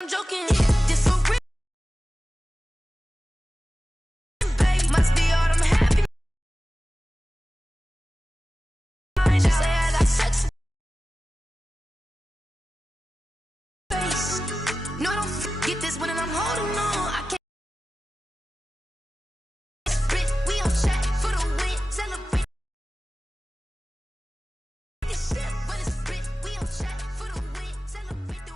I'm joking. This so real. Babe, must be all I'm happy. She say I got sex. Face. No, don't get this when I'm holding on. I can't. Split, we on chat for the win. Celebrate. This shit, but it's split, we on chat for the win. Celebrate the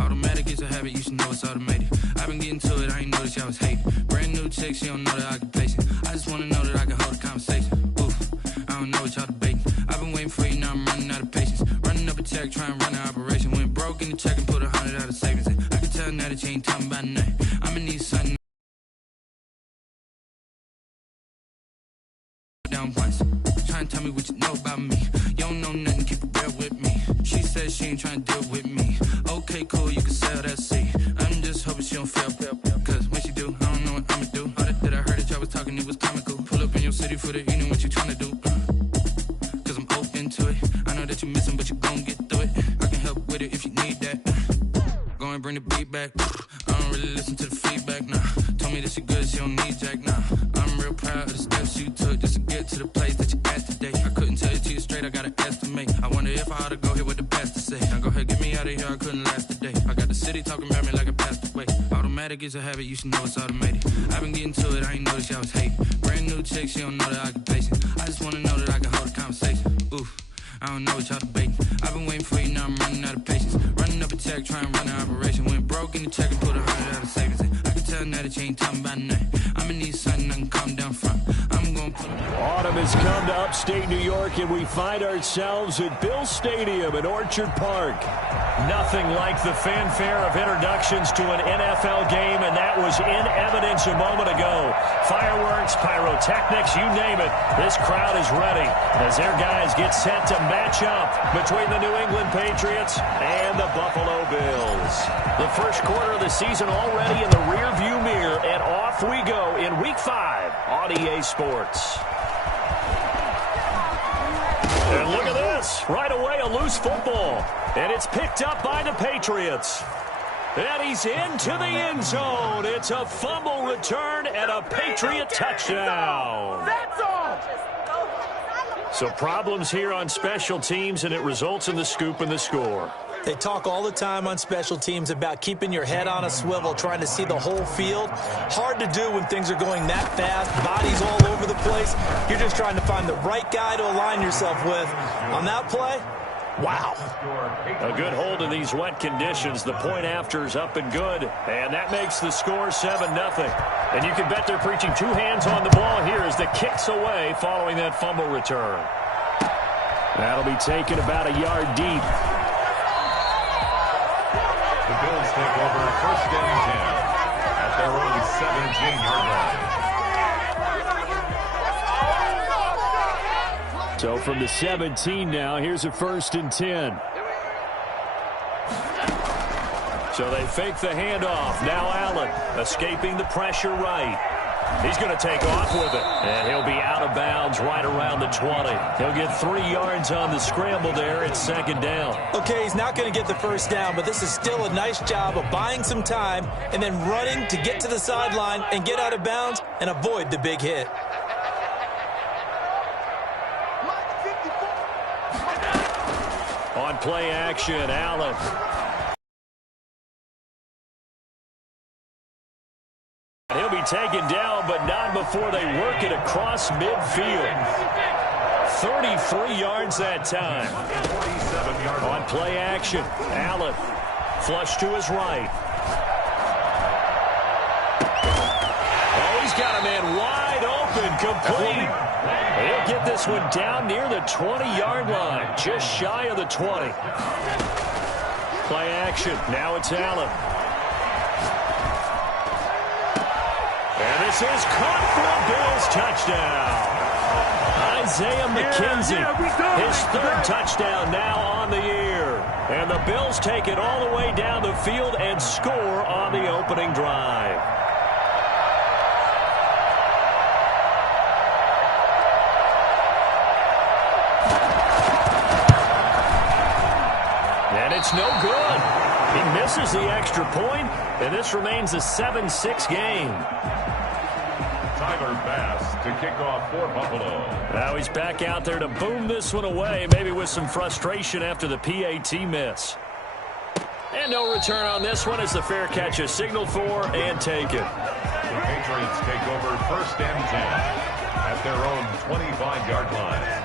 automatic is a habit, you should know it's automated. I've been getting to it, I ain't noticed y'all was hating. Brand new chick, she don't know the occupation. I just wanna know that I can hold a conversation. Oof, I don't know what y'all debating. I've been waiting for you, now I'm running out of patience. Running up a check, trying to run an operation. Went broke in the check and put 100 out of savings in. I can tell now that you ain't talking about nothing. I'ma need something down once. Trying to tell me what you know about me. You don't know nothing, keep it real with me. She said she ain't trying to deal with me. Okay, cool, you can sell that seat. I'm just hoping she don't fail. Cause when she do, I don't know what I'ma do. All that I heard that y'all was talking, it was comical. Pull up in your city for the evening, what you trying to do? Cause I'm open to it. I know that you missing, but you gon' get through it. I can help with it if you need that. Go and bring the beat back. I don't really listen to the feedback, nah. Told me that she good, she don't need jack, nah. I'm real proud of the steps you took just to get to the place that you at today. I couldn't tell you to you straight, I gotta estimate. I wonder if I ought to go here with the best to say. Now go ahead, get me out of here, I couldn't last today. I got the city talking about me like I passed away. Automatic is a habit, you should know it's automated. I've been getting to it, I ain't noticed y'all was hating. Brand new chick, she don't know the occupation. I just wanna know that I can hold a conversation. Oof, I don't know what y'all debating. I've been waiting for you, now I'm running out of patience. Running up a check, trying to run an operation. Went broke in the check and put 100 out of savings in. I can tell now that you ain't talking about nothing. I'ma need something I can calm down from. I'm gonna put Autumn has come to upstate New York, and we find ourselves at Bill Stadium in Orchard Park. Nothing like the fanfare of introductions to an NFL game, and that was in evidence a moment ago. Fireworks, pyrotechnics, you name it. This crowd is ready as their guys get set to match up between the New England Patriots and the Buffalo Bills. The first quarter of the season already in the rearview mirror, and off we go in Week 5 on EA Sports. And look at this. Right away, a loose football. And it's picked up by the Patriots. And he's into the end zone. It's a fumble return and a Patriot touchdown. That's all. So problems here on special teams, and it results in the scoop and the score. They talk all the time on special teams about keeping your head on a swivel, trying to see the whole field. Hard to do when things are going that fast, bodies all over the place. You're just trying to find the right guy to align yourself with. On that play, wow. A good hold in these wet conditions. The point after is up and good, and that makes the score 7-0. And you can bet they're preaching two hands on the ball here as the kick's away following that fumble return. That'll be taken about a yard deep. The Bills take over first and 10 at their own 17-yard line. So from the 17 now, here's a first and 10. So they fake the handoff. Now Allen escaping the pressure right. He's going to take off with it. And he'll be out of bounds right around the 20. He'll get 3 yards on the scramble there. It's second down. Okay, he's not going to get the first down, but this is still a nice job of buying some time and then running to get to the sideline and get out of bounds and avoid the big hit. On play action, Allen. He'll be taken down, but not before they work it across midfield. 33 yards that time. On play action, Allen. Flush to his right. Oh, he's got a man wide open, complete. He'll get this one down near the 20-yard line, just shy of the 20. Play action, now it's Allen. And this is caught for a Bills touchdown. Isaiah McKenzie. His third touchdown now on the year. And the Bills take it all the way down the field and score on the opening drive. And it's no good. He misses the extra point, and this remains a 7-6 game. Tyler Bass to kick off for Buffalo. Now he's back out there to boom this one away, maybe with some frustration after the PAT miss. And no return on this one as the fair catch is signaled for and taken. The Patriots take over 1st and 10 at their own 25-yard line.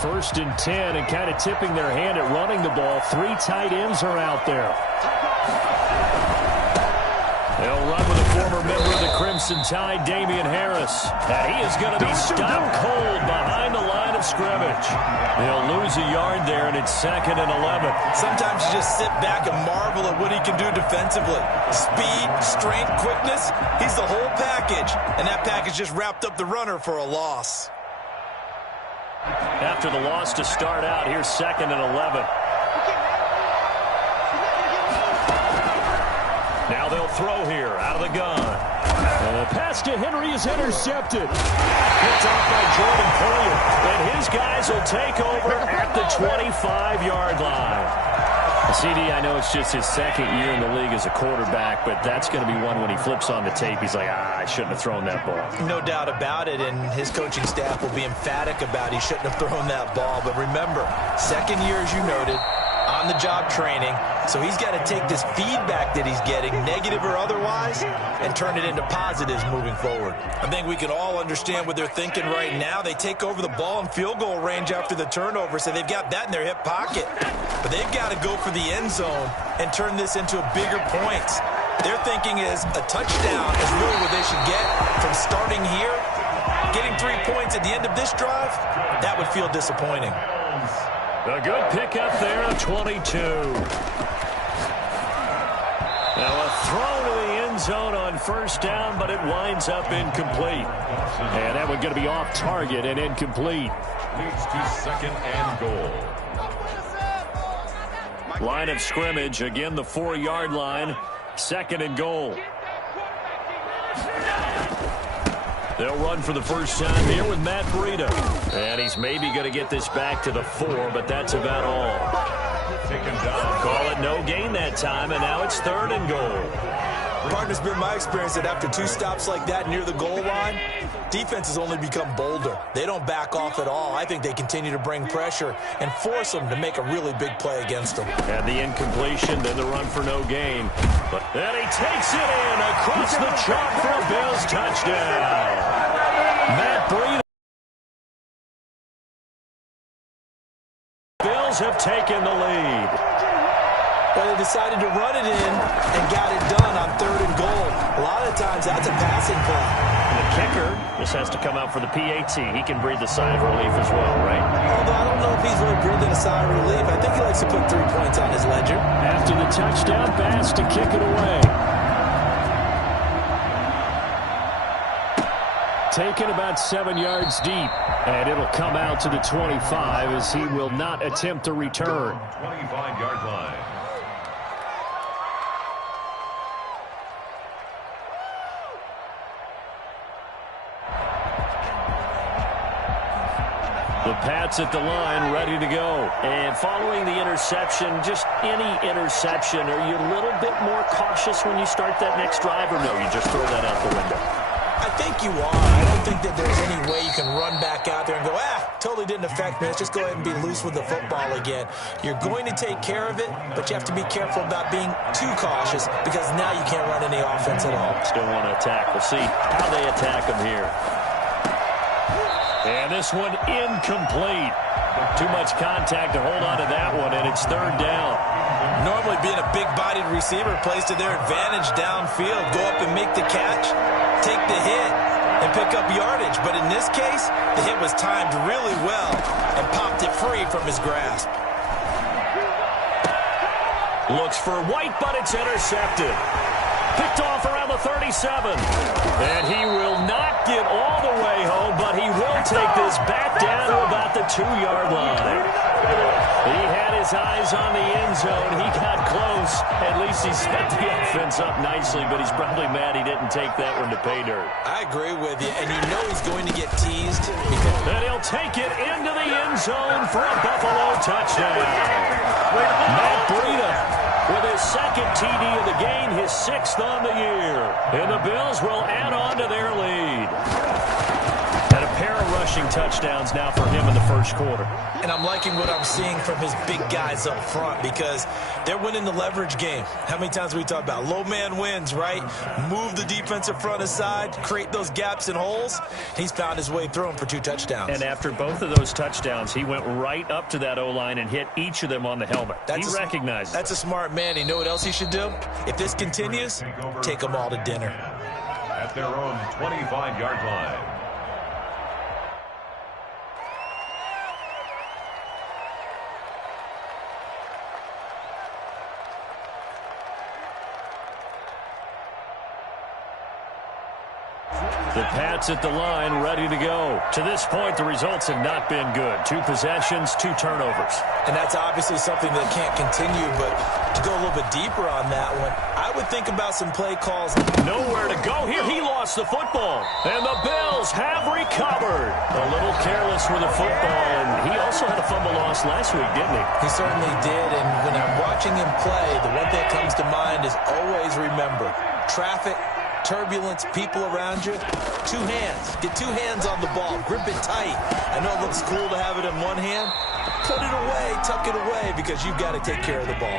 First and 10, and kind of tipping their hand at running the ball. 3 tight ends are out there. They'll run with a former member of the Crimson Tide, Damian Harris. And he is going to be stopped cold behind the line of scrimmage. They'll lose a yard there, and it's 2nd and 11. Sometimes you just sit back and marvel at what he can do defensively. Speed, strength, quickness. He's the whole package. And that package just wrapped up the runner for a loss. After the loss to start out, here's 2nd and 11. Now they'll throw here out of the gun. And the pass to Henry is intercepted. Picked off by Jordan Poyer. And his guys will take over at the 25-yard line. CD, I know it's just his 2nd year in the league as a quarterback, but that's going to be one when he flips on the tape. He's like, I shouldn't have thrown that ball. No doubt about it, and his coaching staff will be emphatic about he shouldn't have thrown that ball. But remember, 2nd year, as you noted, on-the-job training. So he's got to take this feedback that he's getting, negative or otherwise, and turn it into positives moving forward. I think we can all understand what they're thinking right now. They take over the ball in field goal range after the turnover, so they've got that in their hip pocket. But they've got to go for the end zone and turn this into bigger points. Their thinking is a touchdown is really what they should get from starting here. Getting 3 points at the end of this drive, that would feel disappointing. A good pickup there of 22. Now a throw to the end zone on 1st down, but it winds up incomplete. And that one going to be off target and incomplete. Leads to 2nd and goal. Line of scrimmage, again the 4-yard line. 2nd and goal. They'll run for the first time here with Matt Breida. And he's maybe going to get this back to the 4, but that's about all. Taken down. Call it no gain that time, and now it's 3rd and goal. Partner's been my experience that after 2 stops like that near the goal line, defenses only become bolder. They don't back off at all. I think they continue to bring pressure and force them to make a really big play against them. And the incompletion, then the run for no gain. But then he takes it in across the chalk for a Bills touchdown. Matt Breida. Bills have taken the lead. Well, they decided to run it in and got it done on 3rd and goal. A lot of times, that's a passing play. And the kicker just has to come out for the PAT. He can breathe the sigh of relief as well, right? Although I don't know if he's really breathing a sigh of relief. I think he likes to put 3 points on his ledger. After the touchdown pass to kick it away. Taken about 7 yards deep. And it'll come out to the 25 as he will not attempt to return. 25-yard line. The Pats at the line, ready to go. And following the interception, just any interception, are you a little bit more cautious when you start that next drive, or no, you just throw that out the window? I think you are. I don't think that there's any way you can run back out there and go, totally didn't affect me. Let's just go ahead and be loose with the football again. You're going to take care of it, but you have to be careful about being too cautious because now you can't run any offense at all. Still want to attack. We'll see how they attack them here. And this one incomplete. Too much contact to hold on to that one, and it's third down. Normally being a big-bodied receiver plays to their advantage downfield. Go up and make the catch, take the hit, and pick up yardage. But in this case, the hit was timed really well and popped it free from his grasp. Looks for White, but it's intercepted. Picked off around the 37. And he will not get all the way home, but he will take this back down to about the 2-yard line. He had his eyes on the end zone. He got close. At least he set the offense up nicely, but he's probably mad he didn't take that one to pay dirt. I agree with you, and you know he's going to get teased. And he'll take it into the end zone for a Buffalo touchdown. Matt Breida with his second TD of the game, his 6th on the year. And the Bills will add on to their lead. And a pair of rushing touchdowns now for him in the first quarter. And I'm liking what I'm seeing from his big guys up front because they're winning the leverage game. How many times we talk about low man wins, right? Move the defensive front aside, create those gaps and holes. He's found his way through them for 2 touchdowns. And after both of those touchdowns, he went right up to that O-line and hit each of them on the helmet. He recognized it. That's a smart man. You know what else he should do? If this continues, take them all to dinner. At their own 25-yard line. The Pats at the line, ready to go. To this point, the results have not been good. 2 possessions, 2 turnovers. And that's obviously something that can't continue, but to go a little bit deeper on that one, I would think about some play calls. Nowhere to go here. He lost the football. And the Bills have recovered. A little careless with the football, and he also had a fumble loss last week, didn't he? He certainly did, and when I'm watching him play, the one thing that comes to mind is always remember, traffic, turbulence, people around you, 2 hands. Get 2 hands on the ball. Grip it tight. I know it looks cool to have it in one hand. Put it away, tuck it away, because you've got to take care of the ball.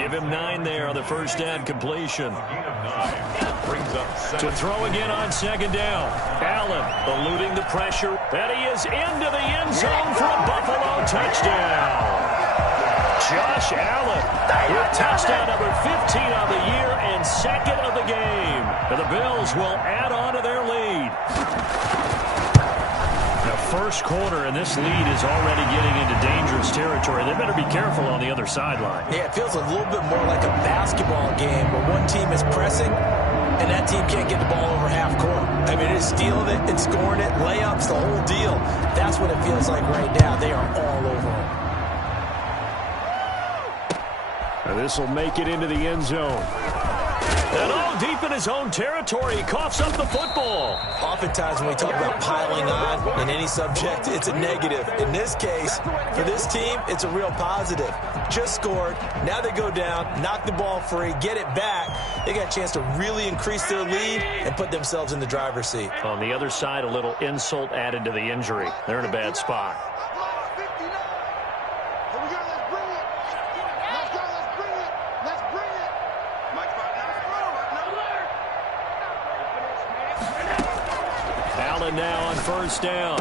Give him 9 there on the first down completion. To throw again on second down. Allen eluding the pressure. And he is into the end zone for a Buffalo touchdown. Josh Allen with touchdown number 15 on the year and 2nd of the game. And the Bills will add on to their lead. The first quarter, and this lead is already getting into dangerous territory. They better be careful on the other sideline. Yeah, it feels a little bit more like a basketball game where one team is pressing and that team can't get the ball over half court. I mean, it is stealing it and scoring it, layups, the whole deal. That's what it feels like right now. They are all over them. And this will make it into the end zone. And deep in his own territory, he coughs up the football. Oftentimes when we talk about piling on in any subject, it's a negative. In this case, for this team, it's a real positive. Just scored. Now they go down, knock the ball free, get it back. They got a chance to really increase their lead and put themselves in the driver's seat. On the other side, a little insult added to the injury. They're in a bad spot. Now on first down.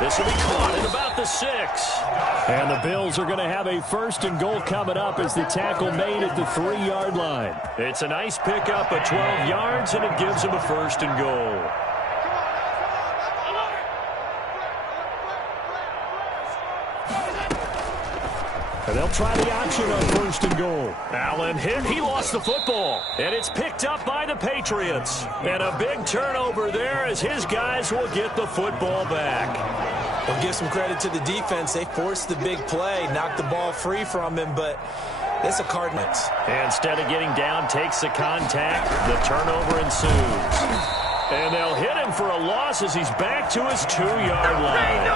This will be caught at about the 6. And the Bills are going to have a 1st and goal coming up as the tackle made at the 3-yard line. It's a nice pickup of 12 yards, and it gives them a 1st and goal. And they'll try the option on 1st and goal. Allen hit. He lost the football. And it's picked up by the Patriots. And a big turnover there as his guys will get the football back. We'll give some credit to the defense. They forced the big play, knocked the ball free from him, but it's a Cardinals. Instead of getting down, takes the contact. The turnover ensues. And they'll hit him for a loss as he's back to his 2-yard line.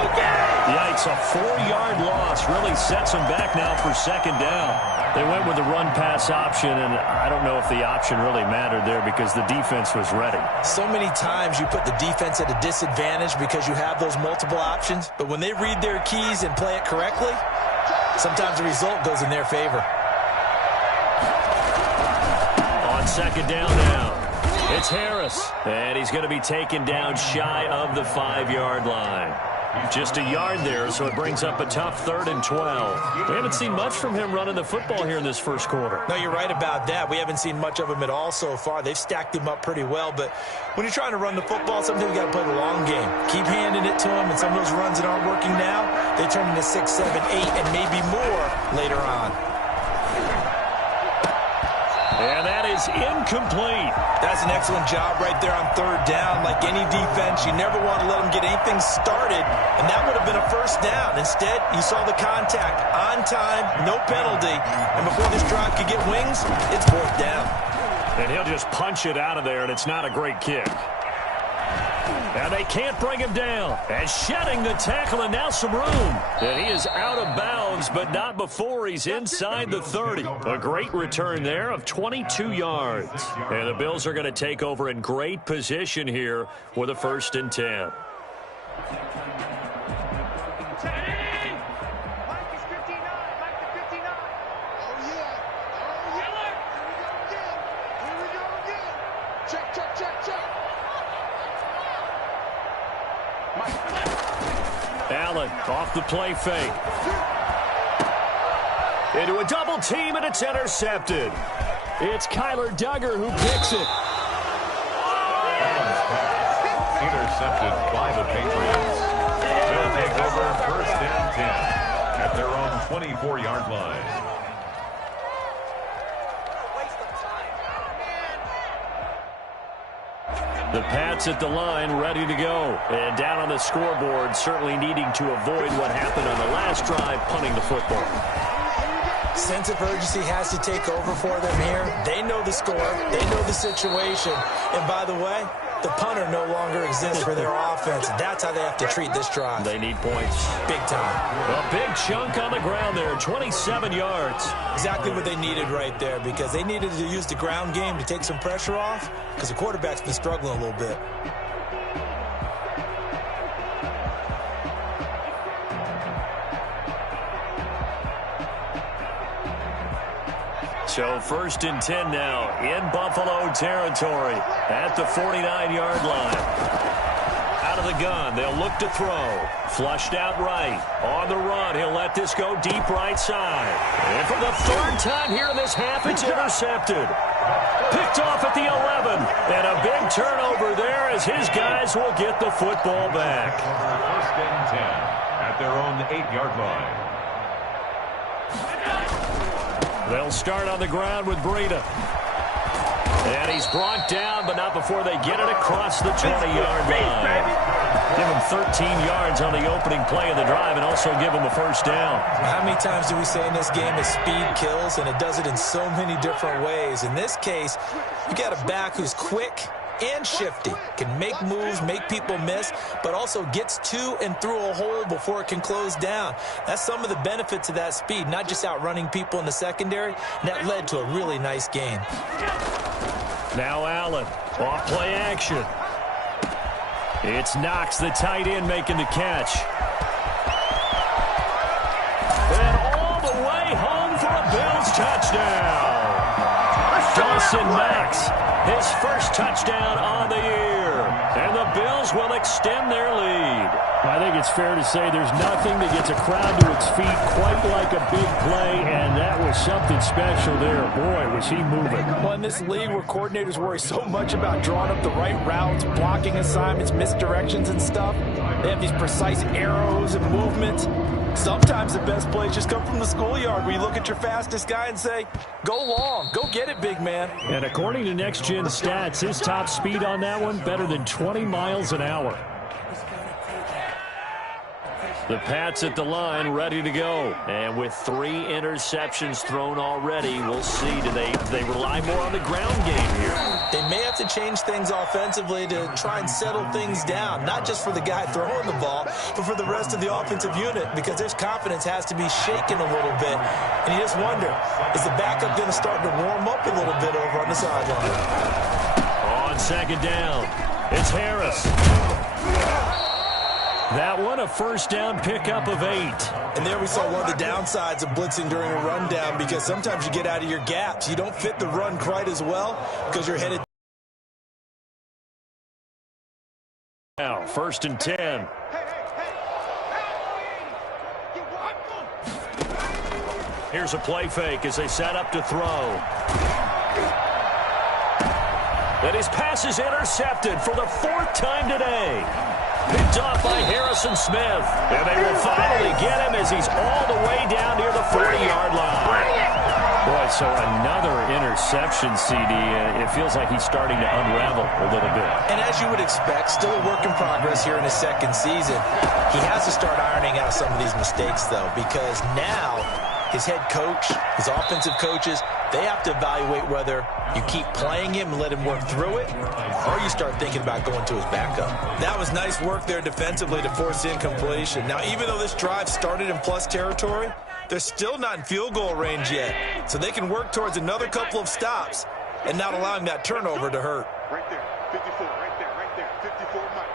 Yikes, a 4-yard loss really sets him back now for 2nd down. They went with the run-pass option, and I don't know if the option really mattered there because the defense was ready. So many times you put the defense at a disadvantage because you have those multiple options, but when they read their keys and play it correctly, sometimes the result goes in their favor. On 2nd down now. It's Harris, and he's going to be taken down shy of the 5-yard line. Just a yard there, so it brings up a tough 3rd and 12. We haven't seen much from him running the football here in this first quarter. No, you're right about that. We haven't seen much of him at all so far. They've stacked him up pretty well, but when you're trying to run the football, sometimes you got to play the long game. Keep handing it to him, and some of those runs that aren't working now, they turn into 6, 7, 8, and maybe more later on. And that is incomplete. That's an excellent job right there on 3rd down. Like any defense, you never want to let them get anything started, and that would have been a first down. Instead, you saw the contact on time, no penalty, and before this drive could get wings, it's 4th down. And he'll just punch it out of there, and it's not a great kick. And they can't bring him down. And shedding the tackle, and now some room. And he is out of bounds, but not before he's inside the 30. A great return there of 22 yards. And the Bills are going to take over in great position here with a 1st and 10. Allen off the play fake. Into a double team, and it's intercepted. It's Kyler Duggar who picks it. Allen's pass intercepted by the Patriots. They'll take over 1st and 10 at their own 24-yard line. The Pats at the line, ready to go. And down on the scoreboard, certainly needing to avoid what happened on the last drive, punting the football. Sense of urgency has to take over for them here. They know the score. They know the situation. And by the way, the punter no longer exists for their offense. That's how they have to treat this drive. They need points. Big time. A big chunk on the ground there, 27 yards. Exactly what they needed right there, because they needed to use the ground game to take some pressure off, because the quarterback's been struggling a little bit. So 1st and 10 now in Buffalo territory at the 49-yard line. Out of the gun, they'll look to throw. Flushed out right. On the run, he'll let this go deep right side. And for the 3rd time here in this half, it's intercepted. Picked off at the 11. And a big turnover there as his guys will get the football back. 1st and 10 at their own 8-yard line. They'll start on the ground with Breida. And he's brought down, but not before they get it across the 20-yard line. Give him 13 yards on the opening play of the drive and also give him a 1st down. How many times do we say in this game that speed kills, and it does it in so many different ways? In this case, you got a back who's quick and shifty, can make moves, make people miss, but also gets to and through a hole before it can close down. That's some of the benefits of that speed, not just outrunning people in the secondary, and that led to a really nice gain. Now Allen, off play action. It's Knox, the tight end, making the catch. And all the way home for a Bills touchdown. Dawson Knox, his 1st touchdown on the year. And the Bills will extend their lead. I think it's fair to say there's nothing that gets a crowd to its feet quite like a big play, and that was something special there. Boy, was he moving. Well, in this league where coordinators worry so much about drawing up the right routes, blocking assignments, misdirections and stuff, they have these precise arrows and movements. Sometimes the best plays just come from the schoolyard where you look at your fastest guy and say, go long, go get it, big man. And according to Next Gen Stats, his top speed on that one, better than 20 miles an hour. The Pats at the line, ready to go. And with 3 interceptions thrown already, we'll see. Do they rely more on the ground game here? They may have to change things offensively to try and settle things down, not just for the guy throwing the ball, but for the rest of the offensive unit, because their confidence has to be shaken a little bit. And you just wonder, is the backup going to start to warm up a little bit over on the sideline? On 2nd down, it's Harris. That one, a 1st down pickup of 8. And there we saw one of the downsides of blitzing during a rundown, because sometimes you get out of your gaps. You don't fit the run quite as well because you're headed Now, 1st and 10. Here's a play fake as they set up to throw. And his pass is intercepted for the 4th time today. Picked off by Harrison Smith. And they will finally get him as he's all the way down near the 40-yard line. Boy, so another interception, CD. It feels like he's starting to unravel a little bit. And as you would expect, still a work in progress here in his 2nd season. He has to start ironing out some of these mistakes, though, because now his head coach, his offensive coaches, they have to evaluate whether you keep playing him and let him work through it, or you start thinking about going to his backup. That was nice work there defensively to force incompletion. Now, even though this drive started in plus territory, they're still not in field goal range yet. So they can work towards another couple of stops and not allowing that turnover to hurt. Right there, 54, right there, 54, Mike.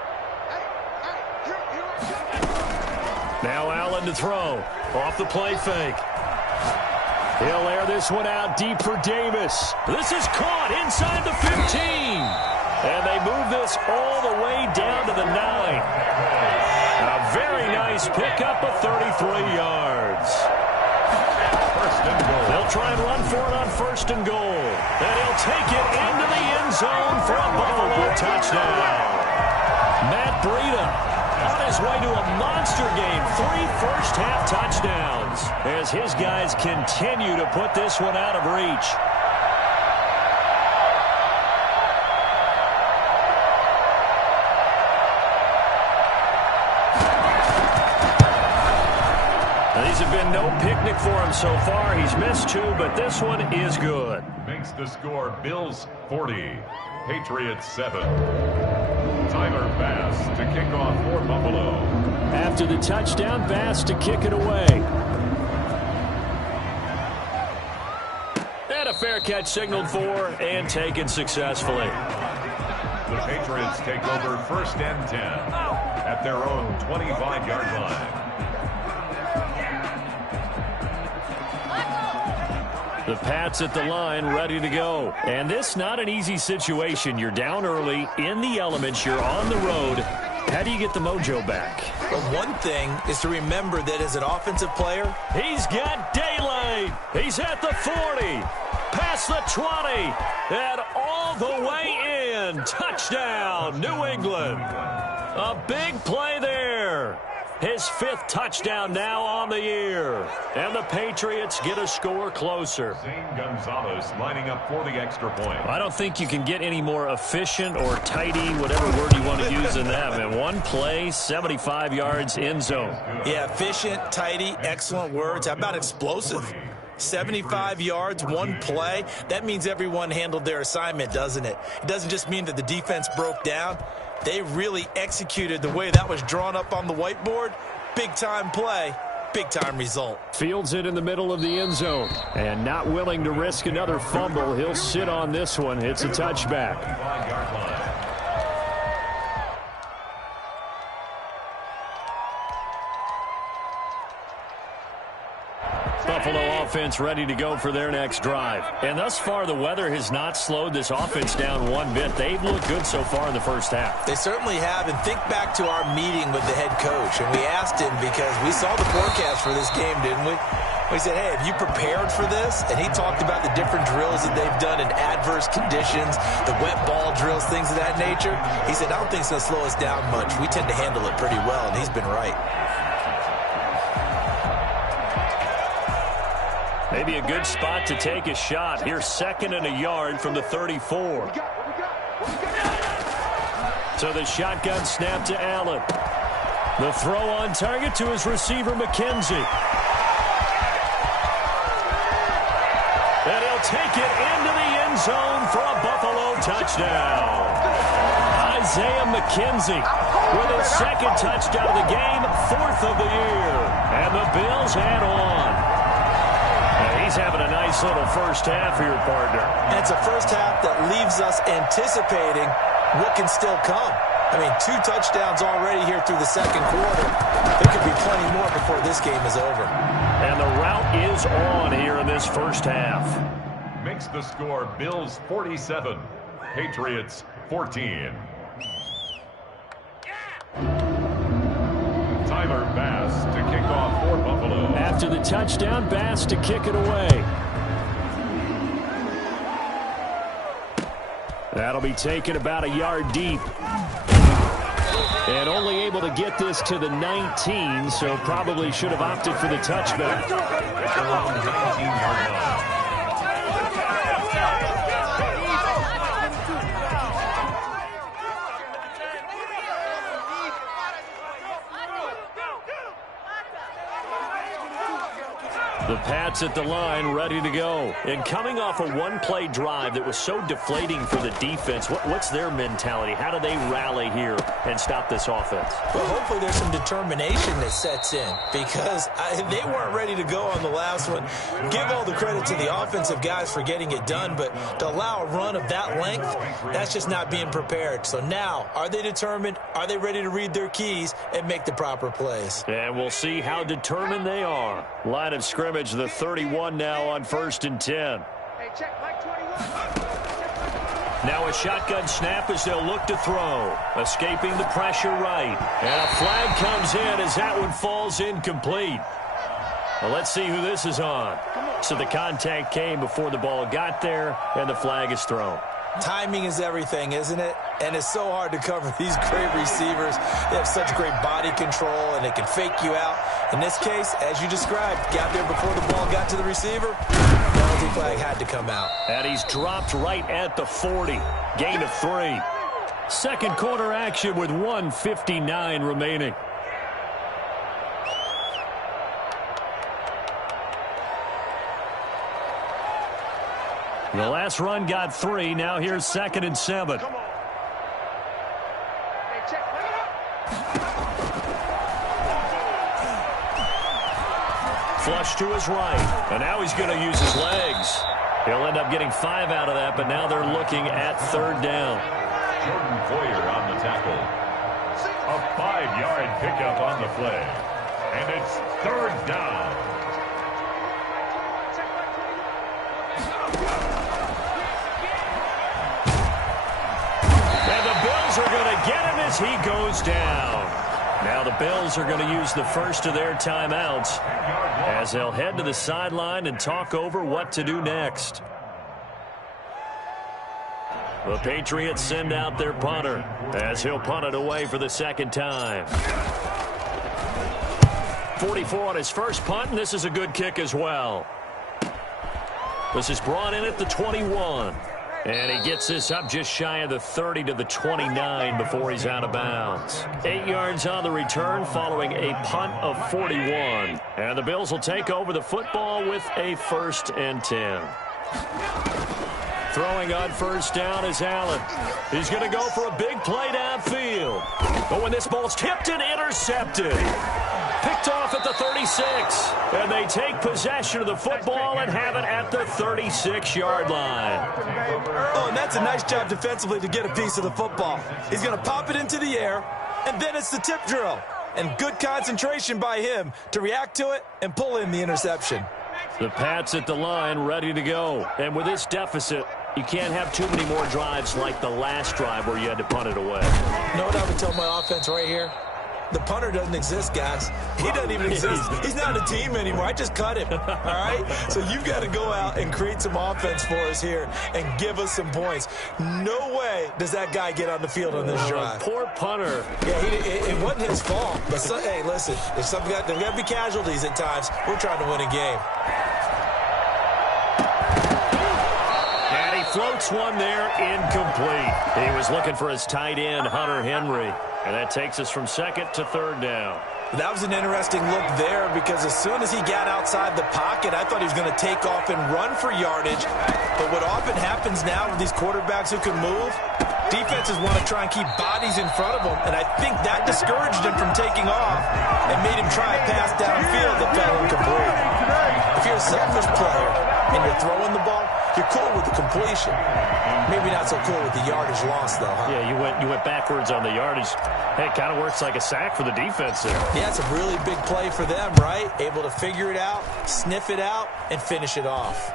Now Allen to throw. Off the play fake. He'll air this one out deep for Davis. This is caught inside the 15. And they move this all the way down to the 9. A very nice pickup of 33 yards. They'll try and run for it on 1st and goal. And he'll take it into the end zone for a Buffalo touchdown. Matt Breida on his way to a monster game. 3 first-half touchdowns as his guys continue to put this one out of reach. These have been no picnic for him so far. He's missed 2, but this one is good. Makes the score Bills 40, Patriots 7. Tyler Bass to kick off for Buffalo. After the touchdown, Bass to kick it away. And a fair catch signaled for and taken successfully. The Patriots take over 1st and 10 at their own 25-yard line. The Pats at the line, ready to go. And this not an easy situation. You're down early, in the elements, you're on the road. How do you get the mojo back? Well, one thing is to remember that as an offensive player, he's got daylight. He's at the 40, past the 20, and all the way in. Touchdown, New England. A big play there. His 5th touchdown now on the year. And the Patriots get a score closer. Zane Gonzalez lining up for the extra point. I don't think you can get any more efficient or tidy, whatever word you want to use in that. Man, one play, 75 yards, end zone. Yeah, efficient, tidy, excellent words. How about explosive? 75 yards, one play. That means everyone handled their assignment, doesn't it? It doesn't just mean that the defense broke down. They really executed the way that was drawn up on the whiteboard. Big-time play, big-time result. Fields it in the middle of the end zone. And not willing to risk another fumble. He'll sit on this one. It's a touchback. Buffalo offense ready to go for their next drive. And thus far, the weather has not slowed this offense down one bit. They've looked good so far in the first half. They certainly have. And think back to our meeting with the head coach. And we asked him because we saw the forecast for this game, didn't we? We said, hey, have you prepared for this? And he talked about the different drills that they've done in adverse conditions, the wet ball drills, things of that nature. He said, I don't think it's going to slow us down much. We tend to handle it pretty well, and he's been right. Maybe a good spot to take a shot. Here's 2nd and a yard from the 34. So the shotgun snap to Allen. The throw on target to his receiver, McKenzie. And he'll take it into the end zone for a Buffalo touchdown. Isaiah McKenzie with his 2nd touchdown of the game, 4th of the year. And the Bills head on. He's having a nice little first half here, partner. And it's a first half that leaves us anticipating what can still come. I mean, 2 touchdowns already here through the 2nd quarter. There could be plenty more before this game is over. And the route is on here in this first half. Makes the score Bills 47, Patriots 14. Tyler Bass to kick off for Buffalo. After the touchdown, Bass to kick it away. That'll be taken about a yard deep. And only able to get this to the 19, so probably should have opted for the touchback. At their own 19-yard line. The Pats at the line, ready to go. And coming off a one-play drive that was so deflating for the defense, what's their mentality? How do they rally here and stop this offense? Well, hopefully there's some determination that sets in because they weren't ready to go on the last one. Give all the credit to the offensive guys for getting it done, but to allow a run of that length, that's just not being prepared. So now, are they determined? Are they ready to read their keys and make the proper plays? And we'll see how determined they are. Line of scrimmage, the 31 now on 1st and 10. Hey, check Mike 21. Now a shotgun snap as they'll look to throw. Escaping the pressure right. And a flag comes in as that one falls incomplete. Well, let's see who this is on. So the contact came before the ball got there, and the flag is thrown. Timing is everything, isn't it? And it's so hard to cover these great receivers. They have such great body control, and they can fake you out. In this case, as you described, got there before the ball got to the receiver. Penalty flag had to come out. And he's dropped right at the 40. Gain of 3. Second quarter action with 1:59 remaining. The last run got 3. Now here's 2nd and 7. Come on. Hey, check Flush to his right. And now he's going to use his legs. He'll end up getting 5 out of that, but now they're looking at 3rd down. Jordan Foyer on the tackle. A 5-yard pickup on the play. And it's 3rd down. And the Bills are going to get him as he goes down. Now the Bills are going to use the first of their timeouts as they'll head to the sideline and talk over what to do next. The Patriots send out their punter as he'll punt it away for the 2nd time. 44 on his first punt, and this is a good kick as well. This is brought in at the 21. And he gets this up just shy of the 30 to the 29 before he's out of bounds. 8 yards on the return following a punt of 41. And the Bills will take over the football with a 1st and 10. Throwing on 1st down is Allen. He's going to go for a big play downfield. But when this ball's tipped and intercepted. Picked off at the 36. And they take possession of the football and have it at the 36-yard line. Oh, and that's a nice job defensively to get a piece of the football. He's going to pop it into the air, and then it's the tip drill. And good concentration by him to react to it and pull in the interception. The Pats at the line ready to go. And with this deficit, you can't have too many more drives like the last drive where you had to punt it away. You know what I would tell my offense right here? The punter doesn't exist, guys. He doesn't even exist. He's not a team anymore. I just cut him, all right? So you've got to go out and create some offense for us here and give us some points. No way does that guy get on the field on this drive. Poor punter. Yeah, it wasn't his fault. But, hey, listen, there's got to be casualties at times. We're trying to win a game. And he floats one there, incomplete. He was looking for his tight end, Hunter Henry. And that takes us from 2nd to 3rd down. That was an interesting look there because as soon as he got outside the pocket, I thought he was going to take off and run for yardage. But what often happens now with these quarterbacks who can move, defenses want to try and keep bodies in front of them. And I think that discouraged him from taking off and made him try a pass downfield that fell incomplete. If you're a selfish player and you're throwing the ball, you're cool with the completion. Maybe not so cool with the yardage loss, though, huh? Yeah, you went backwards on the yardage. Hey, it kind of works like a sack for the defense there. Yeah, it's a really big play for them, right? Able to figure it out, sniff it out, and finish it off.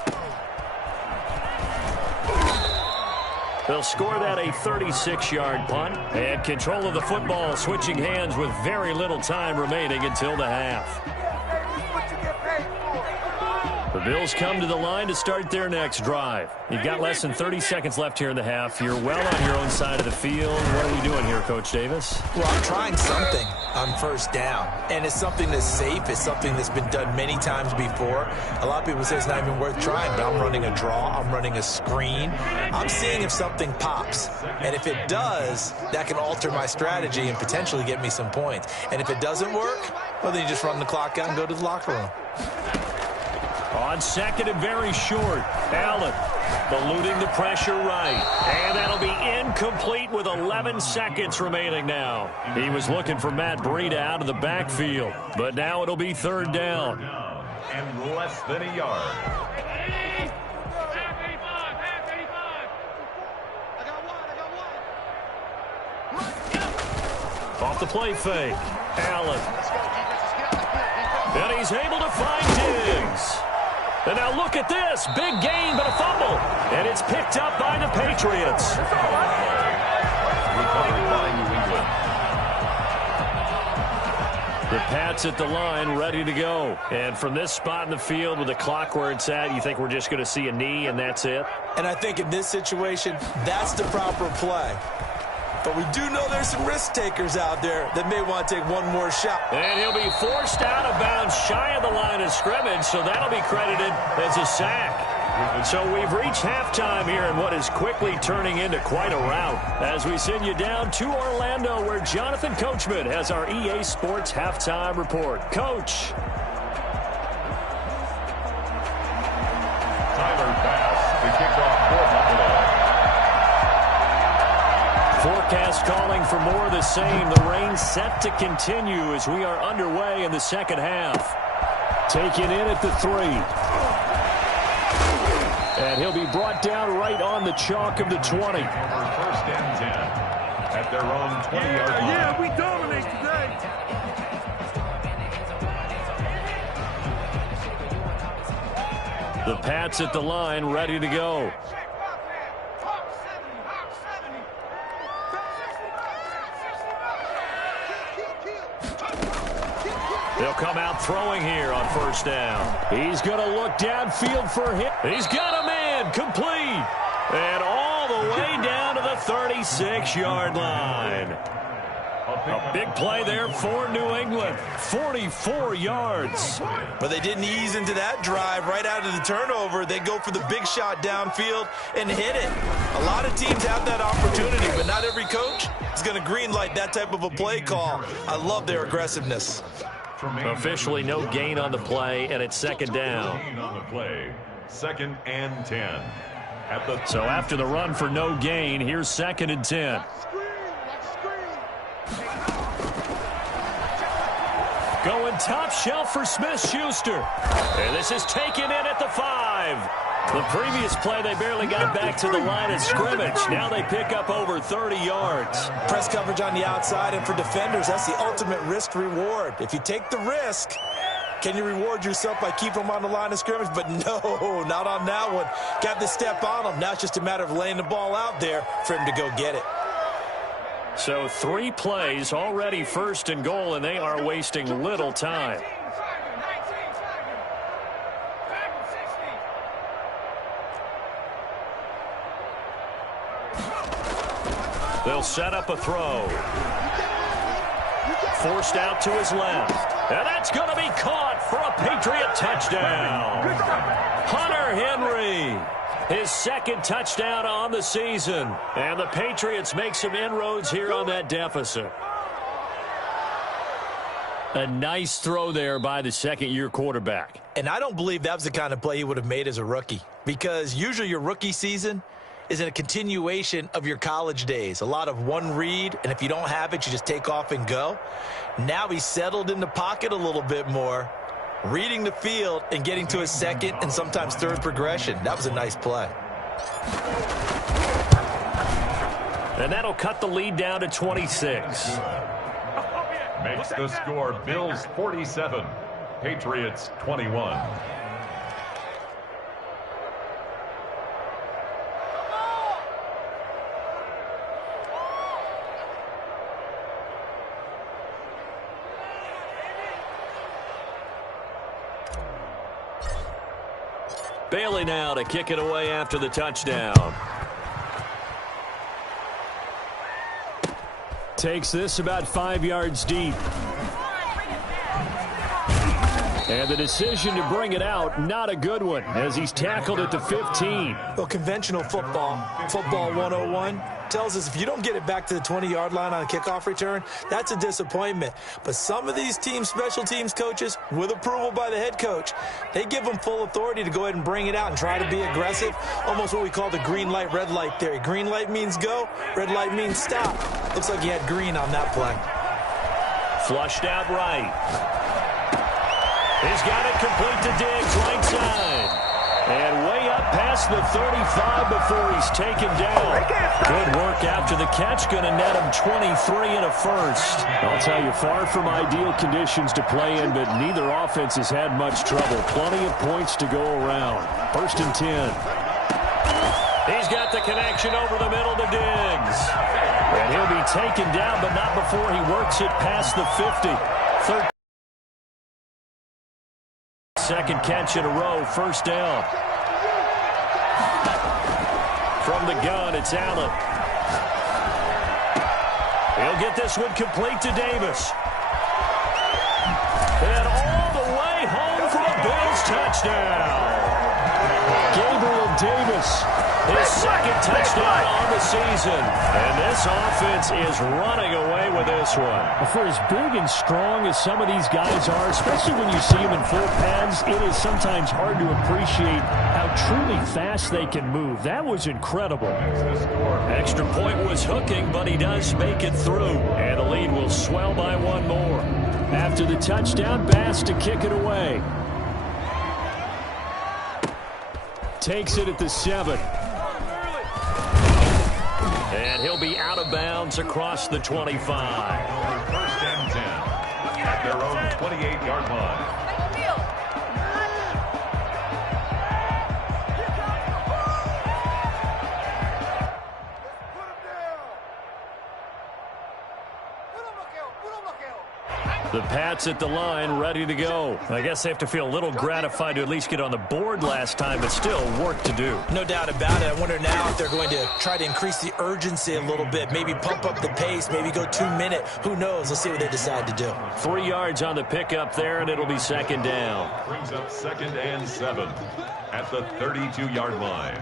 They'll score that a 36-yard punt. And control of the football, switching hands with very little time remaining until the half. The Bills come to the line to start their next drive. You've got less than 30 seconds left here in the half. You're well on your own side of the field. What are we doing here, Coach Davis? Well, I'm trying something on first down, and it's something that's safe. It's something that's been done many times before. A lot of people say it's not even worth trying, but I'm running a draw. I'm running a screen. I'm seeing if something pops, and if it does, that can alter my strategy and potentially get me some points. And if it doesn't work, well, then you just run the clock out and go to the locker room. On second and very short, Allen eluding the pressure right. And that'll be incomplete with 11 seconds remaining now. He was looking for Matt Breida out of the backfield, but now it'll be third down. And less than a yard. Off the play fake, Allen. And he's able to find Diggs. And now look at this. Big gain, but a fumble. And it's picked up by the Patriots. Recovered by New England. The Pats at the line, ready to go. And from this spot in the field with the clock where it's at, you think we're just going to see a knee and that's it? And I think in this situation, that's the proper play. But we do know there's some risk takers out there that may want to take one more shot. And he'll be forced out of bounds shy of the line of scrimmage, so that'll be credited as a sack. So we've reached halftime here in what is quickly turning into quite a rout as we send you down to Orlando where Jonathan Coachman has our EA Sports Halftime Report. Coach. Tyler Bass, the kickoff for Buffalo. Forecast calling for more of the same. The rain set to continue as we are underway in the second half. Taken in at the 3. And he'll be brought down right on the chalk of the 20. First and 10 at their own 20-yard line. Yeah, we dominate today. The Pats at the line, ready to go. They'll come out throwing here on first down. He's going to look downfield for him. He's got a man complete. And all the way down to the 36-yard line. A big play there for New England. 44 yards. But they didn't ease into that drive right out of the turnover. They go for the big shot downfield and hit it. A lot of teams have that opportunity, but not every coach is going to green light that type of a play call. I love their aggressiveness. Officially no gain on the play, and it's second down. On the play, second and 10. So after the run for no gain, here's second and 10. Going top shelf for Smith-Schuster. And this is taken in at the 5. The previous play, they barely got back to the line of scrimmage. Now they pick up over 30 yards. Press coverage on the outside, and for defenders, that's the ultimate risk-reward. If you take the risk, can you reward yourself by keeping them on the line of scrimmage? But no, not on that one. Got to step on them. Now it's just a matter of laying the ball out there for him to go get it. So 3 plays, already first and goal, and they are wasting little time. They'll set up a throw. Forced out to his left. And that's going to be caught for a Patriot touchdown. Hunter Henry, his second touchdown on the season. And the Patriots make some inroads here on that deficit. A nice throw there by the second-year quarterback. And I don't believe that was the kind of play he would have made as a rookie, because usually your rookie season is in a continuation of your college days. A lot of one read, and if you don't have it, you just take off and go. Now he's settled in the pocket a little bit more, reading the field and getting to his second and sometimes third progression. That was a nice play. And that'll cut the lead down to 26. Makes the score Bills 47, Patriots 21. Bailey now to kick it away after the touchdown. Takes this about 5 yards deep. And the decision to bring it out, not a good one, as he's tackled at the 15. Well, conventional football 101, tells us if you don't get it back to the 20-yard line on a kickoff return, that's a disappointment. But some of these special teams coaches, with approval by the head coach, they give them full authority to go ahead and bring it out and try to be aggressive, almost what we call the green light, red light theory. Green light means go, red light means stop. Looks like he had green on that play. Flushed out right. He's got it complete to Diggs, right side. And way up past the 35 before he's taken down. Good work after the catch. Going to net him 23 and a first. I'll tell you, far from ideal conditions to play in, but neither offense has had much trouble. Plenty of points to go around. 1st and 10. He's got the connection over the middle to Diggs. And he'll be taken down, but not before he works it past the 50. Second catch in a row, 1st down. From the gun, it's Allen. He'll get this one complete to Davis. And all the way home for a Bills touchdown. Gabriel Davis. His second touchdown on the season. And this offense is running away with this one. For as big and strong as some of these guys are, especially when you see them in full pads, it is sometimes hard to appreciate how truly fast they can move. That was incredible. Extra point was hooking, but he does make it through. And the lead will swell by one more. After the touchdown, Bass to kick it away. Takes it at the 7. And he'll be out of bounds across the 25. 1st and 10 at their own 28-yard line. The Pats at the line, ready to go. I guess they have to feel a little gratified to at least get on the board last time, but still work to do. No doubt about it. I wonder now if they're going to try to increase the urgency a little bit, maybe pump up the pace, maybe go 2-minute. Who knows? Let's see what they decide to do. 3 yards on the pickup there, and it'll be 2nd down. Brings up 2nd and 7 at the 32-yard line.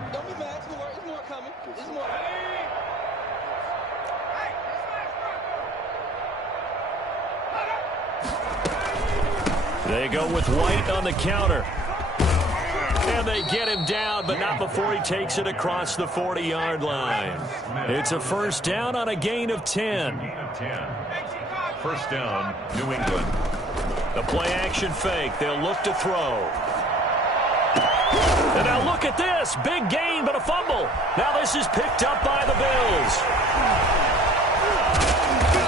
They go with White on the counter. And they get him down, but not before he takes it across the 40-yard line. It's a 1st down on a gain of 10. 1st down, New England. The play-action fake. They'll look to throw. And now look at this. Big gain, but a fumble. Now this is picked up by the Bills.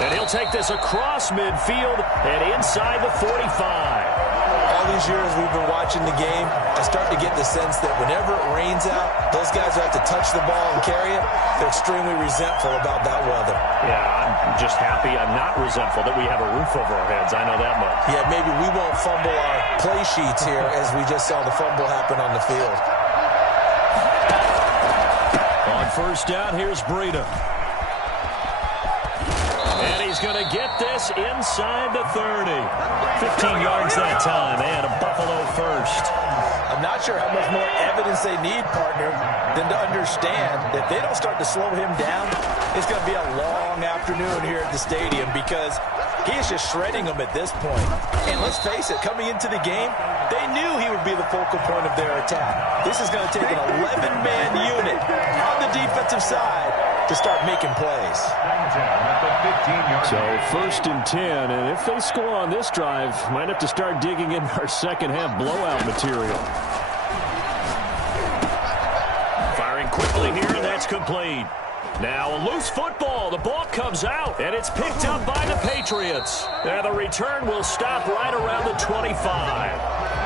And he'll take this across midfield and inside the 45. All these years we've been watching the game, I start to get the sense that whenever it rains out, those guys who have to touch the ball and carry it, they're extremely resentful about that weather. Yeah, I'm just happy I'm not resentful that we have a roof over our heads. I know that much. Yeah, maybe we won't fumble our play sheets here as we just saw the fumble happen on the field. On 1st down, here's Breida. And he's going to get this inside the 30. 15 yards that time, and a Buffalo first. I'm not sure how much more evidence they need, partner, than to understand that if they don't start to slow him down, it's going to be a long afternoon here at the stadium because he is just shredding them at this point. And let's face it, coming into the game, they knew he would be the focal point of their attack. This is going to take an 11-man unit on the defensive side to start making plays. So 1st and 10, and if they score on this drive, might have to start digging in our second-half blowout material. Firing quickly here, and that's complete. Now a loose football. The ball comes out, and it's picked up by the Patriots. Now the return will stop right around the 25.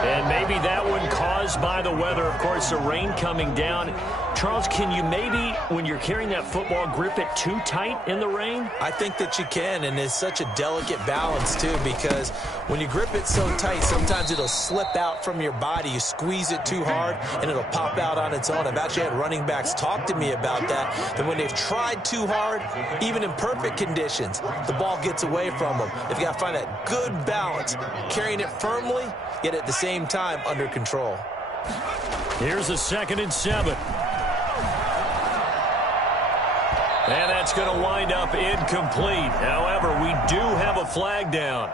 And maybe that one caused by the weather. Of course, the rain coming down. Charles, can you maybe, when you're carrying that football, grip it too tight in the rain? I think that you can, and it's such a delicate balance, too, because when you grip it so tight, sometimes it'll slip out from your body. You squeeze it too hard, and it'll pop out on its own. I've actually had running backs talk to me about that when they've tried too hard, even in perfect conditions, the ball gets away from them. They've got to find that good balance, carrying it firmly, yet at the same time under control. Here's a 2nd and 7. And that's going to wind up incomplete. However, we do have a flag down.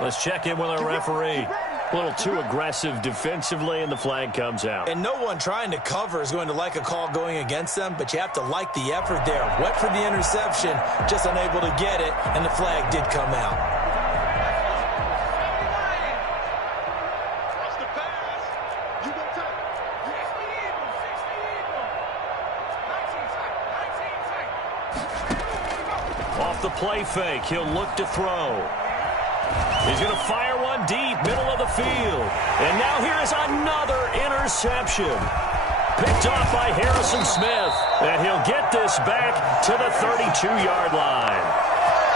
Let's check in with our referee. A little too aggressive defensively, and the flag comes out. And no one trying to cover is going to like a call going against them, but you have to like the effort there. Went for the interception, just unable to get it, and the flag did come out. Off the play fake, he'll look to throw. He's going to fire one deep, middle of the field. And now here is another interception. Picked off by Harrison Smith. And he'll get this back to the 32-yard line.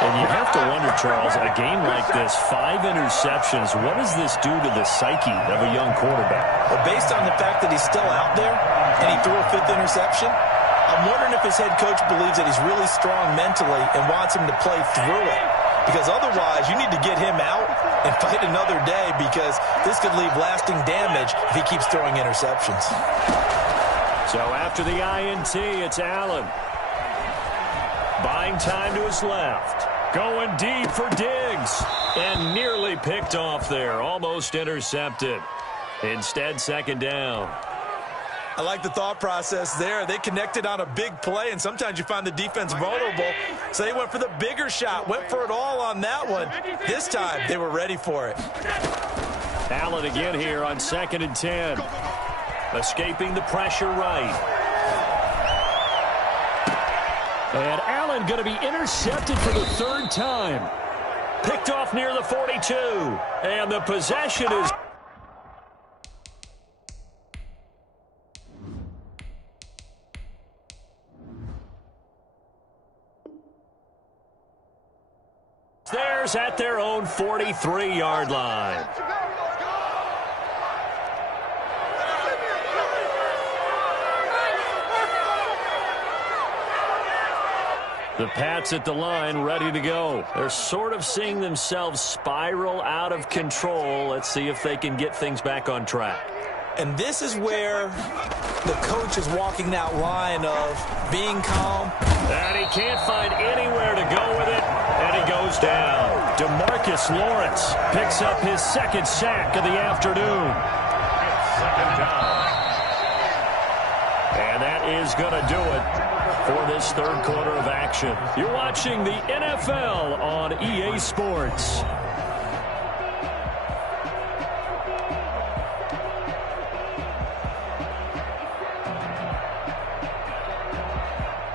And you have to wonder, Charles, a game like this, 5 interceptions, what does this do to the psyche of a young quarterback? Well, based on the fact that he's still out there and he threw a 5th interception, I'm wondering if his head coach believes that he's really strong mentally and wants him to play through it. Because otherwise, you need to get him out and fight another day, because this could leave lasting damage if he keeps throwing interceptions. So after the INT, it's Allen. Buying time to his left. Going deep for Diggs. And nearly picked off there. Almost intercepted. Instead, 2nd down. I like the thought process there. They connected on a big play, and sometimes you find the defense vulnerable. So they went for the bigger shot, went for it all on that one. This time, they were ready for it. Allen again here on 2nd and 10. Escaping the pressure right. And Allen going to be intercepted for the 3rd time. Picked off near the 42. And the possession is... Theirs at their own 43-yard line. The Pats at the line, ready to go. They're sort of seeing themselves spiral out of control. Let's see if they can get things back on track. And this is where the coach is walking that line of being calm. And he can't find anywhere to go with it, and he goes down. DeMarcus Lawrence picks up his 2nd sack of the afternoon. 2nd down. And that is going to do it for this 3rd quarter of action. You're watching the NFL on EA Sports.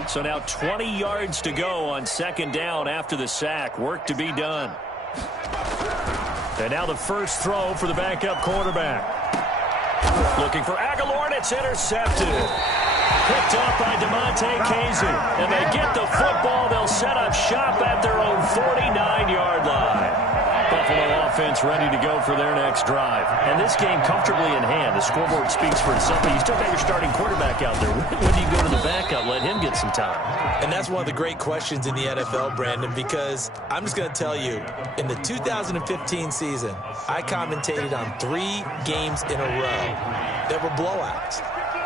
So now 20 yards to go on 2nd down after the sack. Work to be done. And now the first throw for the backup quarterback. Looking for Aguilar, and it's intercepted. Picked up by DeMonte Casey. And they get the football. They'll set up shop at their own 49-yard line. Buffalo offense ready to go for their next drive. And this game comfortably in hand. The scoreboard speaks for itself, but you still got your starting quarterback out there. When do you go to the backup? Let him get some time. And that's one of the great questions in the NFL, Brandon, because I'm just going to tell you, in the 2015 season, I commentated on 3 games in a row that were blowouts.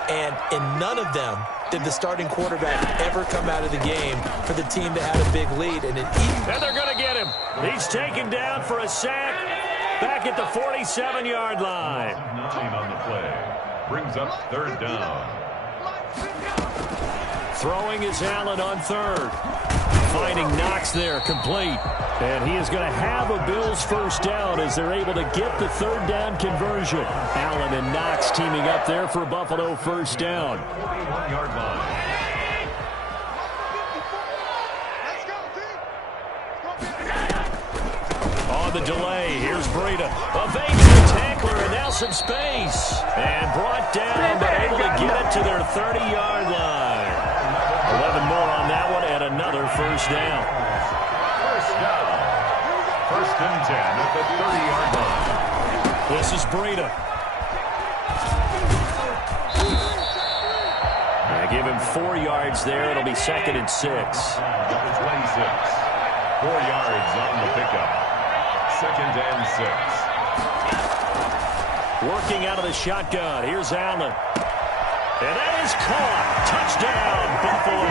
And in none of them did the starting quarterback ever come out of the game for the team that had a big lead. And they're going to get him. He's taken down for a sack back at the 47-yard line. 9 on the play. Brings up 3rd down. Throwing is Allen on 3rd. Finding Knox there, complete. And he is going to have a Bills first down as they're able to get the 3rd down conversion. Allen and Knox teaming up there for a Buffalo first down. 41-yard line. On the delay, here's Breida. Evading the tackle. tackler, and now some space. And brought down, but able to get it to their 30-yard line. 11 more on that one, and another first down. First down. First and 10 at the 30-yard line. This is Breida. Give him 4 yards there. It'll be second and 6. Number 26. 4 yards on the pickup. Second and 6. Working out of the shotgun. Here's Allen. And that is caught. Touchdown, Buffalo.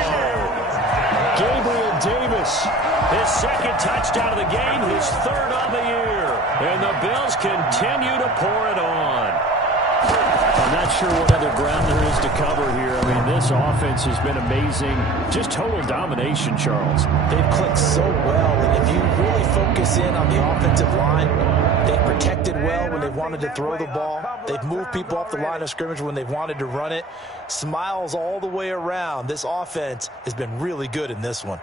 Gabriel Davis. His second touchdown of the game. His third on the year. And the Bills continue to pour it on. I'm not sure what other ground there is to cover here. I mean, this offense has been amazing. Just total domination, Charles. They've clicked so well, and if you really focus in on the offensive line, they've protected well when they've wanted to throw the ball. They've moved people off the line of scrimmage when they've wanted to run it. Smiles all the way around. This offense has been really good in this one.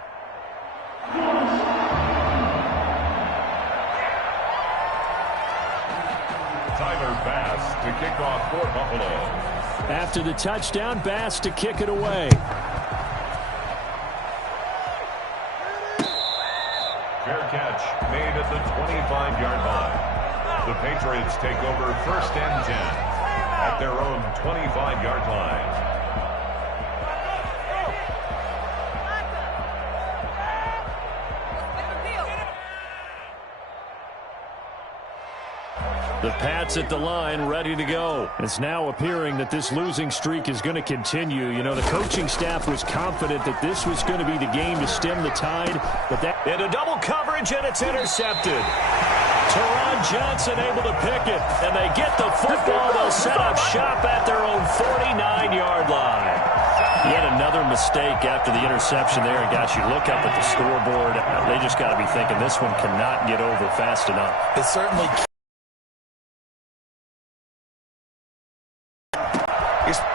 To kick off for Buffalo. After the touchdown, Bass to kick it away. Fair catch made at the 25-yard line. The Patriots take over first and 10 at their own 25-yard line. The Pats at the line, ready to go. It's now appearing that this losing streak is going to continue. You know, the coaching staff was confident that this was going to be the game to stem the tide. But that into double coverage, and it's intercepted. Teron Johnson able to pick it, and they get the football. They'll set up shop at their own 49-yard line. Yet another mistake after the interception there. And gosh, you look up at the scoreboard. They just got to be thinking this one cannot get over fast enough. It certainly can.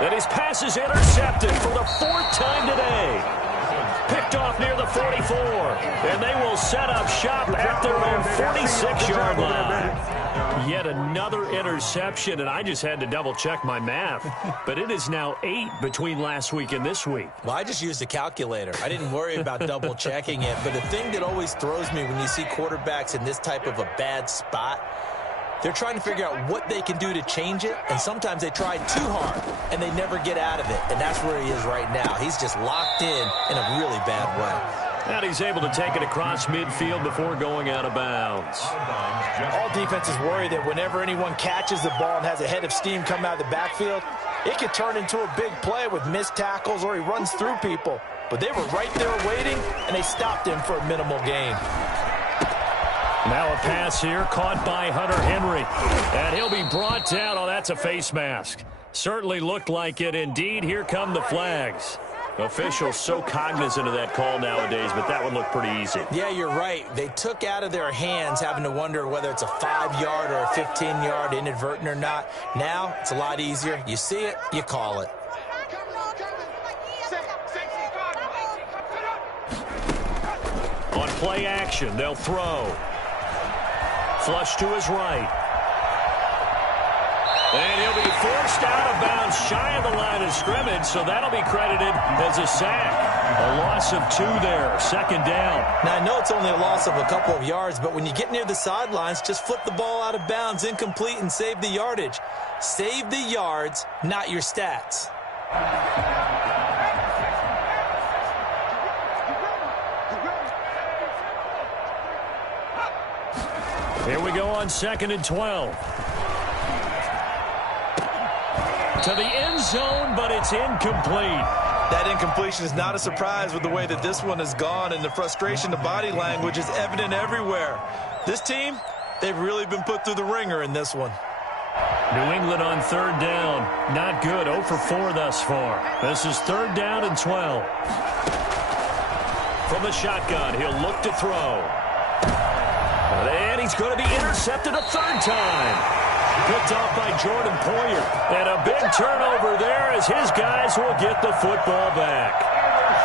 And his pass is intercepted for the 4th time today. Picked off near the 44. And they will set up shop at their own 46-yard line. Yet another interception, and I just had to double-check my math. But it is now 8 between last week and this week. Well, I just used a calculator. I didn't worry about double-checking it. But the thing that always throws me when you see quarterbacks in this type of a bad spot, they're trying to figure out what they can do to change it, and sometimes they try too hard, and they never get out of it, and that's where he is right now. He's just locked in a really bad way. And he's able to take it across midfield before going out of bounds. All defenses worry that whenever anyone catches the ball and has a head of steam come out of the backfield, it could turn into a big play with missed tackles or he runs through people. But they were right there waiting, and they stopped him for a minimal gain. Now a pass here caught by Hunter Henry. And he'll be brought down. Oh, that's a face mask. Certainly looked like it. Indeed, here come the flags. Officials so cognizant of that call nowadays, but that one looked pretty easy. Yeah, you're right. They took out of their hands having to wonder whether it's a 5-yard or a 15-yard inadvertent or not. Now it's a lot easier. You see it, you call it. On play action, they'll throw. Flush to his right. And he'll be forced out of bounds shy of the line of scrimmage, so that'll be credited as a sack. A loss of 2 there, second down. Now, I know it's only a loss of a couple of yards, but when you get near the sidelines, just flip the ball out of bounds, incomplete, and save the yardage. Save the yards, not your stats. Here we go on 2nd and 12. To the end zone, but it's incomplete. That incompletion is not a surprise with the way that this one has gone, and the frustration, the body language is evident everywhere. This team, they've really been put through the ringer in this one. New England on 3rd down. Not good. 0 for 4 thus far. This is 3rd down and 12. From the shotgun, he'll look to throw. And he's going to be intercepted a 3rd time. Picked off by Jordan Poyer. And a big turnover there as his guys will get the football back.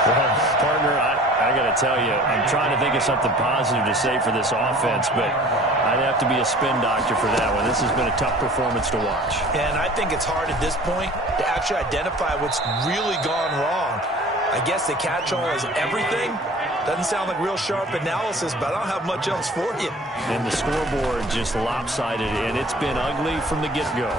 Well, partner, I got to tell you, I'm trying to think of something positive to say for this offense, but I'd have to be a spin doctor for that one. This has been a tough performance to watch. And I think it's hard at this point to actually identify what's really gone wrong. I guess the catch-all is everything. Doesn't sound like real sharp analysis, but I don't have much else for you. And the scoreboard just lopsided, and it's been ugly from the get-go.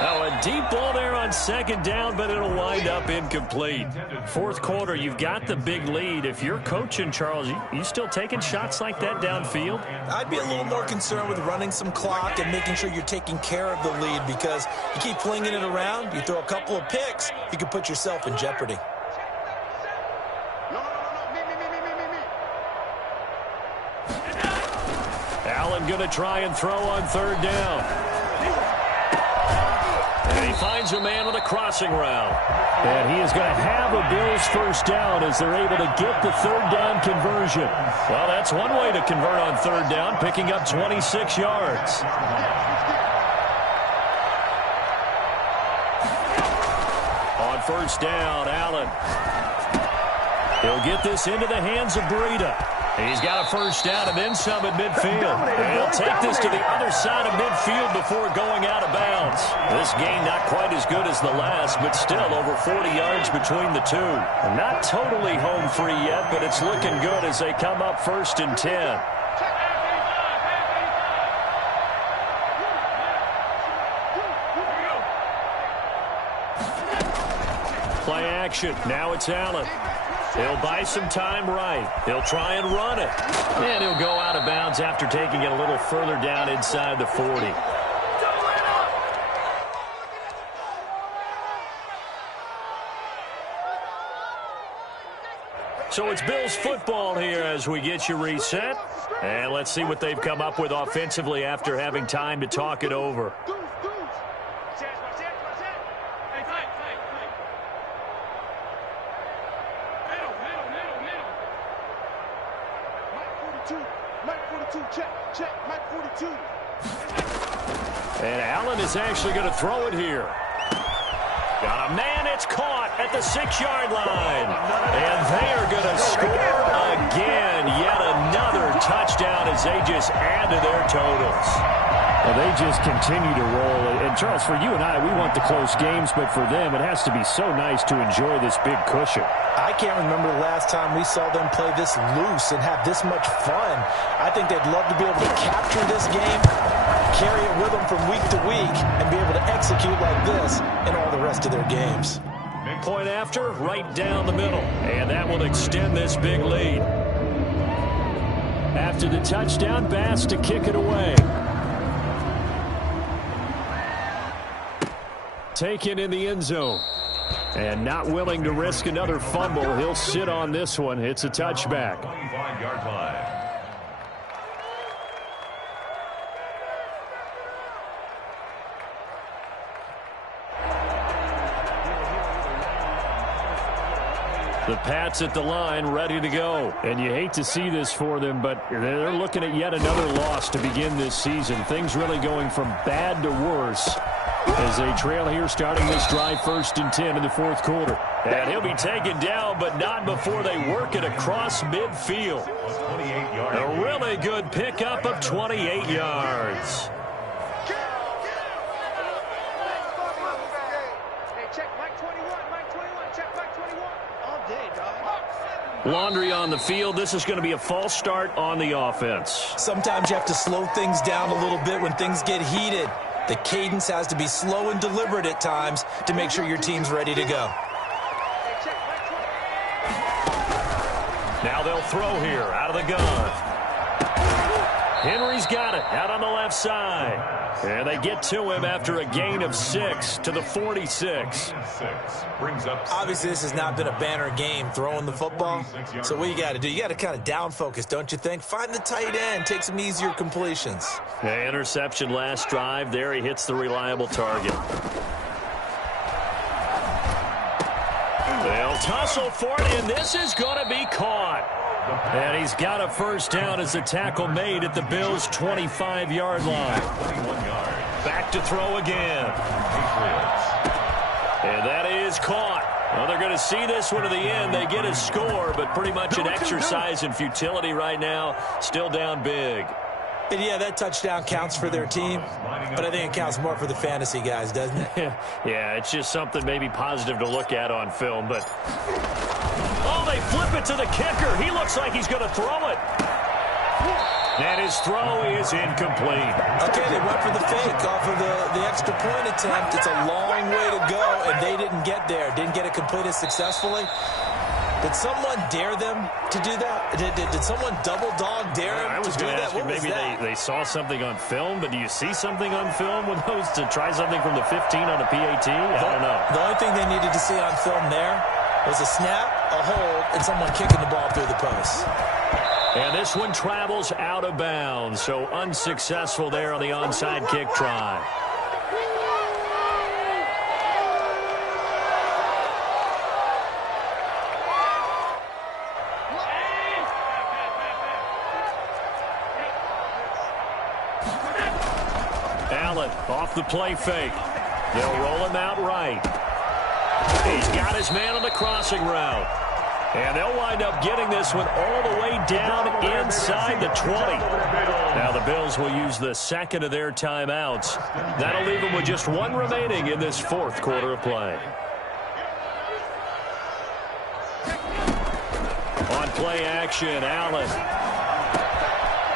Now a deep ball there on second down, but it'll wind up incomplete. Fourth quarter, you've got the big lead. If you're coaching, Charles, you still taking shots like that downfield? I'd be a little more concerned with running some clock and making sure you're taking care of the lead, because you keep flinging it around, you throw a couple of picks, you can put yourself in jeopardy. Allen going to try and throw on third down. And he finds a man with a crossing route. And he is going to have a Bills first down as they're able to get the third down conversion. Well, that's one way to convert on third down, picking up 26 yards. On first down, Allen. He'll get this into the hands of Breida. He's got a first down and then some at midfield. And he'll take this to the other side of midfield before going out of bounds. This game not quite as good as the last, but still over 40 yards between the two. Not totally home free yet, but it's looking good as they come up first and 10. Play action. Now it's Allen. He'll buy some time right. He'll try and run it. And he'll go out of bounds after taking it a little further down inside the 40. So it's Bills football here as we get you reset. And let's see what they've come up with offensively after having time to talk it over. And Allen is actually going to throw it here. Got a man, it's caught at the 6-yard line. And they are going to score again. Yet another touchdown as they just add to their totals. Well, they just continue to roll. And, Charles, for you and I, we want the close games, but for them, it has to be so nice to enjoy this big cushion. I can't remember the last time we saw them play this loose and have this much fun. I think they'd love to be able to capture this game, carry it with them from week to week, and be able to execute like this in all the rest of their games. Point after, right down the middle. And that will extend this big lead. After the touchdown, Bass to kick it away. Taken in the end zone. And not willing to risk another fumble. He'll sit on this one. It's a touchback. 25-yard line. The Pats at the line, ready to go. And you hate to see this for them, but they're looking at yet another loss to begin this season. Things really going from bad to worse as they trail here starting this drive first and 10 in the fourth quarter. And he'll be taken down, but not before they work it across midfield. A really good pickup of 28 yards. Laundry on the field. This is going to be a false start on the offense. Sometimes you have to slow things down a little bit when things get heated. The cadence has to be slow and deliberate at times to make sure your team's ready to go. Now they'll throw here out of the gun. Henry's got it out on the left side. And they get to him after a gain of 6 to the 46. Obviously, this has not been a banner game throwing the football. So what you got to do, you got to kind of down focus, don't you think? Find the tight end, take some easier completions. The interception last drive. There he hits the reliable target. They'll tussle for it, and this is going to be caught. And he's got a first down as the tackle made at the Bills' 25-yard line. Back to throw again. And that is caught. Well, they're going to see this one to the end. They get a score, but pretty much an exercise in futility right now. Still down big. And yeah, that touchdown counts for their team, but I think it counts more for the fantasy guys, doesn't it? Yeah, it's just something maybe positive to look at on film, but... Oh, they flip it to the kicker. He looks like he's going to throw it. And his throw is incomplete. Okay, they went for the fake off of the extra point attempt. It's a long way to go, and they didn't get there. Didn't get it completed successfully. Did someone dare them to do that? Did someone double dog dare them to do that? What was that? Maybe they saw something on film, but do you see something on film with those to try something from the 15 on a PAT? I don't know. The only thing they needed to see on film there was a snap, a hold, and someone kicking the ball through the post. And this one travels out of bounds, so unsuccessful there on the onside kick try. Allen off the play fake. They'll roll him out right. He's got his man on the crossing route. And they'll wind up getting this one all the way down inside the 20. Now the Bills will use the second of their timeouts. That'll leave them with just one remaining in this fourth quarter of play. On play action, Allen.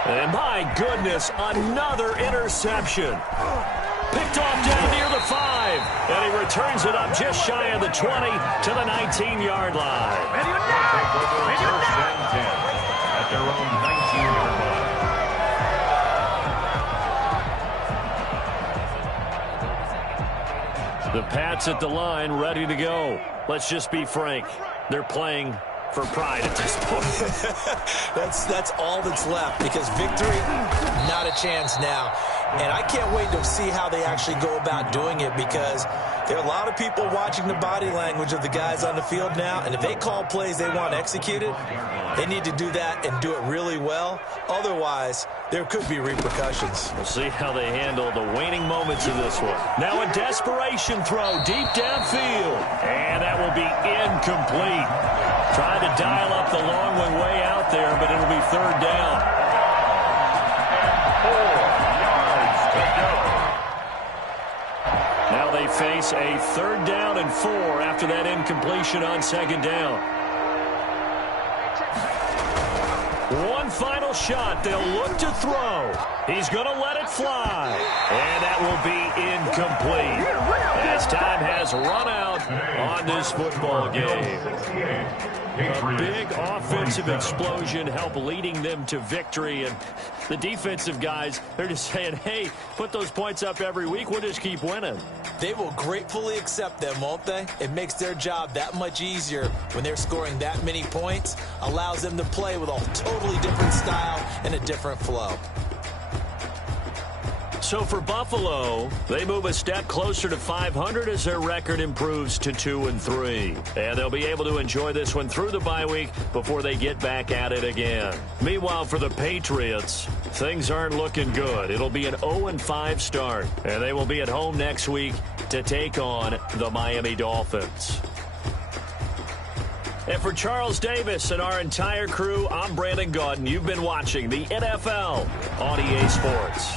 And my goodness, another interception. Picked off down near the 5. And he returns it up just shy of the 20 to the 19-yard line. First and 10 at their own 19-yard line. The Pats at the line, ready to go. Let's just be frank. They're playing for pride at this point. That's all that's left, because victory, not a chance now. And I can't wait to see how they actually go about doing it, because there are a lot of people watching the body language of the guys on the field now, and if they call plays they want executed, they need to do that and do it really well. Otherwise, there could be repercussions. We'll see how they handle the waning moments of this one. Now a desperation throw deep downfield, and that will be incomplete. Trying to dial up the long one way out there, but it'll be third down. 4 yards to go. Now they face a third down and 4 after that incompletion on second down. One final shot. They'll look to throw. He's going to let it fly. And that will be incomplete, as time has run out on this football game. A big offensive explosion helped leading them to victory. And the defensive guys, they're just saying, hey, put those points up every week. We'll just keep winning. They will gratefully accept them, won't they? It makes their job that much easier when they're scoring that many points. Allows them to play with a totally different style and a different flow. So for Buffalo, they move a step closer to 500 as their record improves to 2-3. And they'll be able to enjoy this one through the bye week before they get back at it again. Meanwhile, for the Patriots, things aren't looking good. It'll be an 0-5 start, and they will be at home next week to take on the Miami Dolphins. And for Charles Davis and our entire crew, I'm Brandon Gaudin. You've been watching the NFL on EA Sports.